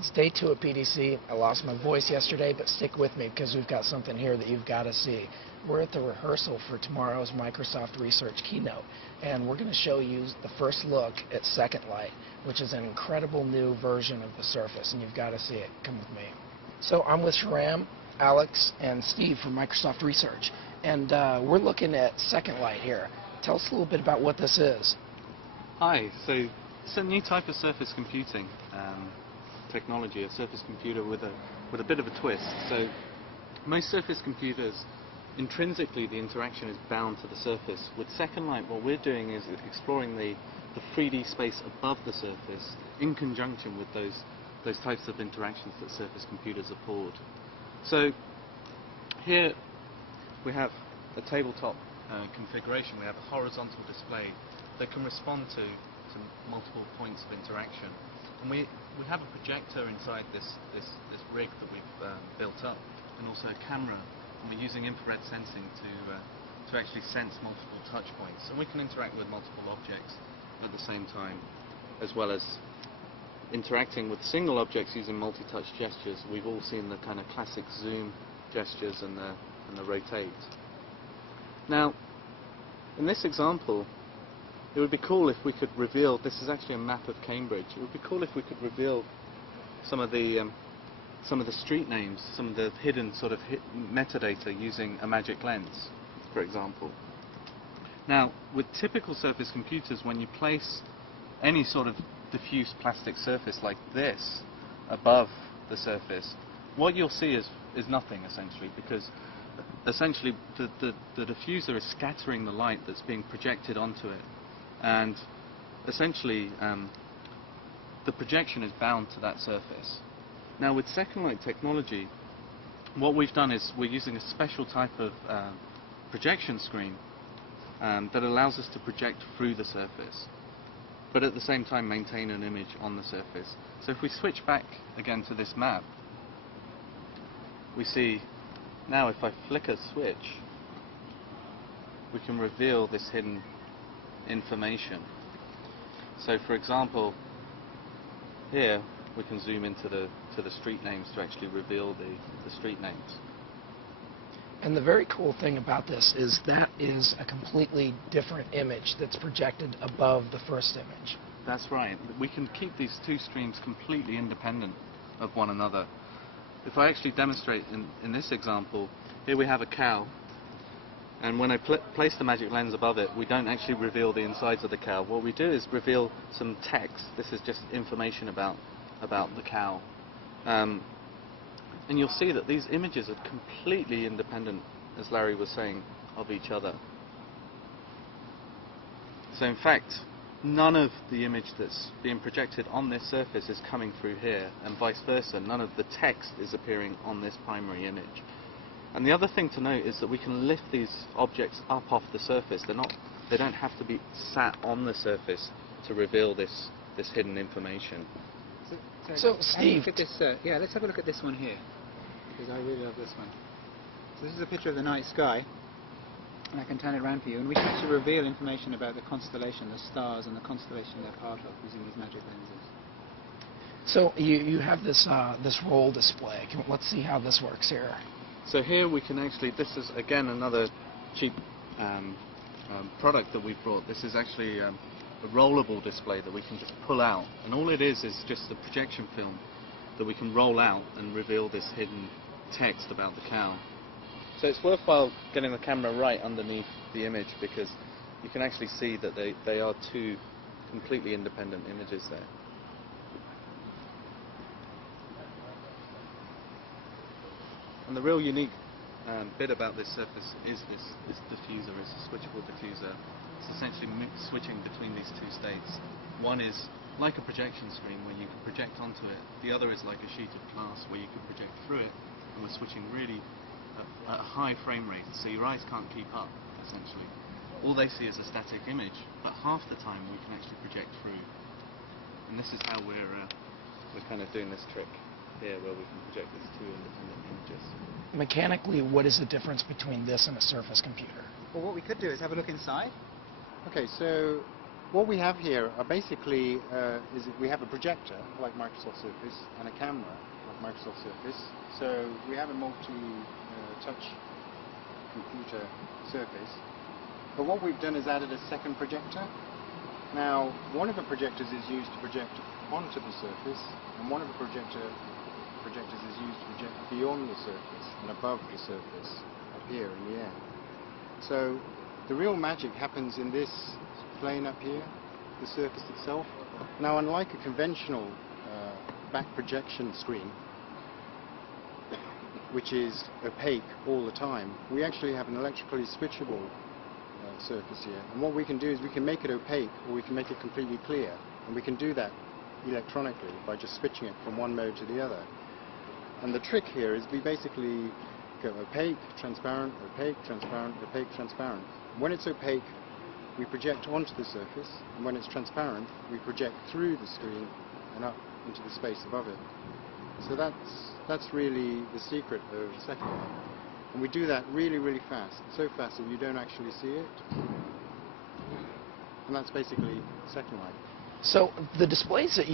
It's day 2 at PDC. I lost my voice yesterday, but stick with me because we've got something here that you've got to see. We're at the rehearsal for tomorrow's Microsoft Research keynote, and we're going to show you the first look at SecondLight, which is an incredible new version of the Surface, and you've got to see it. Come with me. So I'm with Shahram, Alex, and Steve from Microsoft Research, and we're looking at SecondLight here. Tell us a little bit about what this is. Hi, so it's a new type of surface computing technology, a surface computer with a bit of a twist. So most surface computers, intrinsically the interaction is bound to the surface. With SecondLight, what we're doing is exploring the 3D space above the surface in conjunction with those types of interactions that surface computers afford. So here we have a tabletop configuration. We have a horizontal display that can respond to multiple points of interaction. And we have a projector inside this rig that we've built up, and also a camera, and we're using infrared sensing to actually sense multiple touch points. And we can interact with multiple objects at the same time, as well as interacting with single objects using multi-touch gestures. We've all seen the kind of classic zoom gestures and the rotate. Now, in this example, it would be cool if we could reveal, this is actually a map of Cambridge, it would be cool if we could reveal some of the street names, some of the hidden sort of metadata using a magic lens, for example. Now, with typical surface computers, when you place any sort of diffuse plastic surface like this above the surface, what you'll see is nothing, essentially, because essentially the diffuser is scattering the light that's being projected onto it, and essentially the projection is bound to that surface. Now, with SecondLight technology, what we've done is we're using a special type of projection screen that allows us to project through the surface, but at the same time maintain an image on the surface. So if we switch back again to this map, we see now if I flick a switch, we can reveal this hidden information. So for example, here we can zoom into the street names to actually reveal the street names. And the very cool thing about this is that is a completely different image that's projected above the first image. That's right. We can keep these two streams completely independent of one another. If I actually demonstrate in this example, here we have a cow, and when I place the magic lens above it, we don't actually reveal the insides of the cow. What we do is reveal some text. This is just information about the cow. And you'll see that these images are completely independent, as Larry was saying, of each other. So in fact, none of the image that's being projected on this surface is coming through here, and vice versa. None of the text is appearing on this primary image. And the other thing to note is that we can lift these objects up off the surface. They don't have to be sat on the surface to reveal this hidden information. So Steve, look at this, yeah, let's have a look at this one here, because I really love this one. So this is a picture of the night sky, and I can turn it around for you, and we can actually reveal information about the constellation, the stars, and the constellation they're part of using these magic lenses. So you have this this roll display. Let's see how this works here. So here we can actually, this is again another cheap product that we've brought. This is actually a rollable display that we can just pull out, and all it is just a projection film that we can roll out and reveal this hidden text about the cow. So it's worthwhile getting the camera right underneath the image, because you can actually see that they are two completely independent images there. And the real unique bit about this surface is this diffuser. It's a switchable diffuser. It's essentially switching between these two states. One is like a projection screen where you can project onto it. The other is like a sheet of glass where you can project through it, and we're switching really at a high frame rate, so your eyes can't keep up, essentially. All they see is a static image, but half the time we can actually project through. And this is how we're kind of doing this trick here, where we can project these two independent images. Mechanically, what is the difference between this and a Surface computer? Well, what we could do is have a look inside. Okay, so What we have here are basically is we have a projector like Microsoft Surface and a camera like Microsoft Surface. So we have a multi-touch computer surface. But what we've done is added a second projector. Now, one of the projectors is used to project onto the surface, and one of the projectors is used to project beyond the surface and above the surface, up here in the air. So the real magic happens in this plane up here, the surface itself. Now, unlike a conventional back projection screen, which is opaque all the time, we actually have an electrically switchable surface here. And what we can do is we can make it opaque, or we can make it completely clear. And we can do that electronically by just switching it from one mode to the other. And the trick here is we basically go opaque, transparent, opaque, transparent, opaque, transparent. When it's opaque, we project onto the surface, and when it's transparent, we project through the screen and up into the space above it. So that's really the secret of SecondLight. And we do that really, really fast, so fast that you don't actually see it. And that's basically SecondLight. So the displays that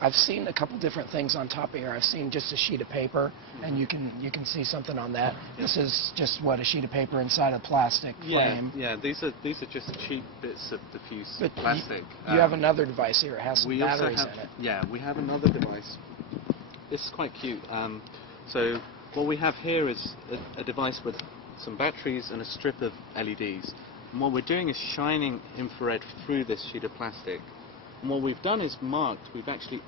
I've seen a couple different things on top of here. I've seen just a sheet of paper, and you can see something on that. This is just what, a sheet of paper inside a plastic frame. Yeah. These are just cheap bits of diffuse But plastic. You have another device here. It has some batteries in it. Yeah, we have another device. It's quite cute. So what we have here is a device with some batteries and a strip of LEDs. And what we're doing is shining infrared through this sheet of plastic. And what we've done is we've actually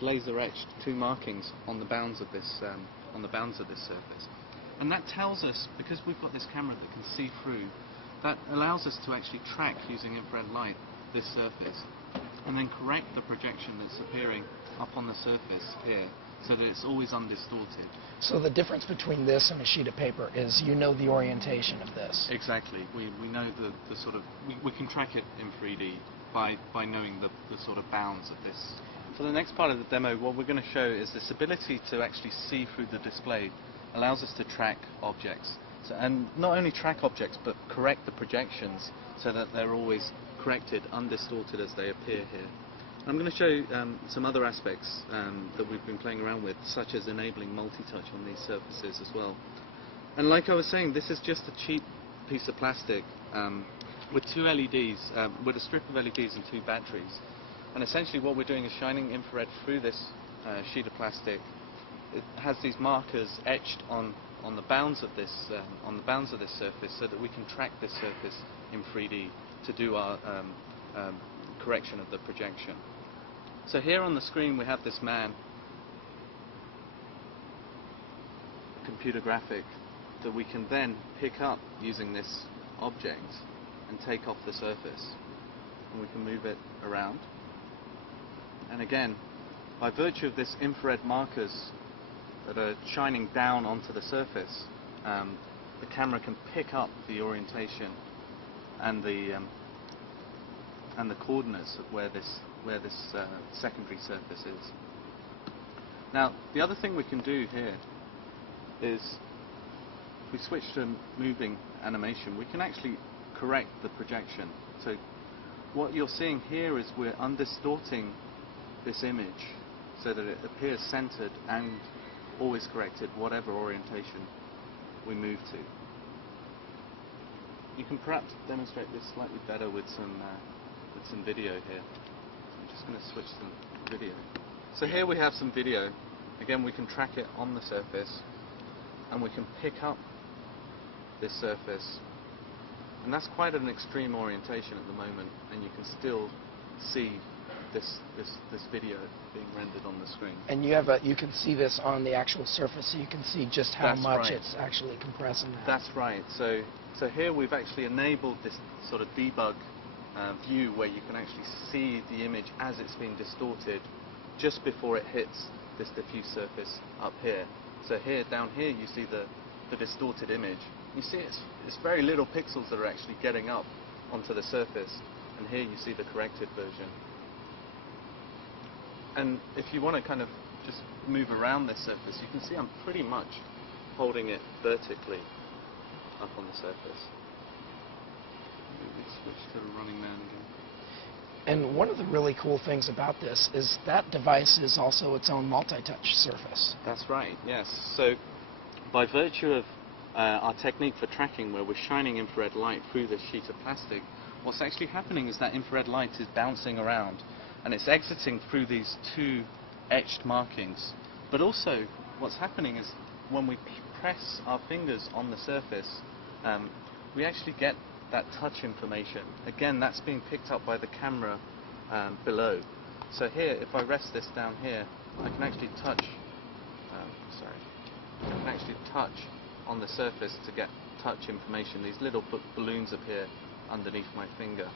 laser etched two markings on the bounds of this surface. And that tells us, because we've got this camera that can see through, that allows us to actually track, using infrared light, this surface, and then correct the projection that's appearing up on the surface here, so that it's always undistorted. So the difference between this and a sheet of paper is you know the orientation of this. Exactly. We know the sort of, we can track it in 3D by knowing the sort of bounds of this. For the next part of the demo, what we're going to show is this ability to actually see through the display allows us to track objects. So, and not only track objects, but correct the projections so that they're always corrected, undistorted as they appear here. I'm going to show you some other aspects that we've been playing around with, such as enabling multi-touch on these surfaces as well. And like I was saying, this is just a cheap piece of plastic with two LEDs, with a strip of LEDs and two batteries. And essentially what we're doing is shining infrared through this sheet of plastic. It has these markers etched on the bounds of this surface, so that we can track this surface in 3D to do our correction of the projection. So here on the screen we have this man, computer graphic, that we can then pick up using this object and take off the surface, and we can move it around. And again, by virtue of this infrared markers that are shining down onto the surface, the camera can pick up the orientation and the coordinates of where this secondary surface is. Now, the other thing we can do here is, if we switch to moving animation, we can actually correct the projection. So what you're seeing here is we're undistorting this image so that it appears centered and always corrected, whatever orientation we move to. You can perhaps demonstrate this slightly better with some video here. I'm just going to switch to video. So here we have some video. Again, we can track it on the surface, and we can pick up this surface. And that's quite an extreme orientation at the moment, and you can still see this video being rendered on the screen. And you can see this on the actual surface, so you can see just how much it's actually compressing that. That's right. So here we've actually enabled this sort of debug view, where you can actually see the image as it's being distorted just before it hits this diffuse surface up here. So here, down here, you see the distorted image. You see it's very little pixels that are actually getting up onto the surface, and here you see the corrected version. And if you want to kind of just move around this surface, you can see I'm pretty much holding it vertically up on the surface. Maybe switch to the running man again. And one of the really cool things about this is that device is also its own multi-touch surface. That's right, yes. So by virtue of our technique for tracking, where we're shining infrared light through this sheet of plastic, what's actually happening is that infrared light is bouncing around and it's exiting through these two etched markings. But also what's happening is when we press our fingers on the surface, we actually get that touch information. Again, that's being picked up by the camera below. So here, if I rest this down here, I can actually touch, I can actually touch on the surface to get touch information. These little balloons appear underneath my finger.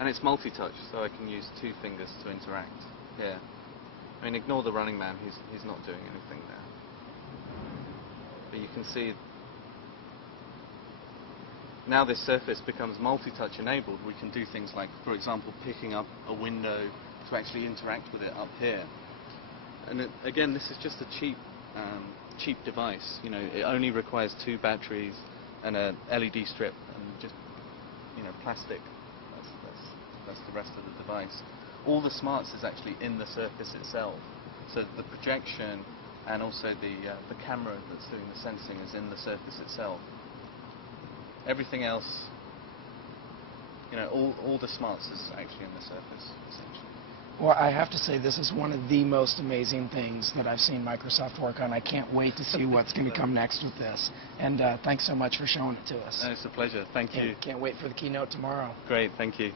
And it's multi-touch, so I can use two fingers to interact here. I mean, ignore the running man, he's not doing anything there. But you can see, now this surface becomes multi-touch enabled. We can do things like, for example, picking up a window to actually interact with it up here. And again, this is just a cheap device. You know, it only requires 2 batteries and a LED strip and just, you know, plastic. That's the rest of the device. All the smarts is actually in the surface itself. So the projection and also the camera that's doing the sensing is in the surface itself. Everything else, you know, all the smarts is actually in the surface, essentially. Well, I have to say this is one of the most amazing things that I've seen Microsoft work on. I can't wait to see what's going to come next with this. And thanks so much for showing it to us. No, it's a pleasure. Thank you. Can't wait for the keynote tomorrow. Great, thank you.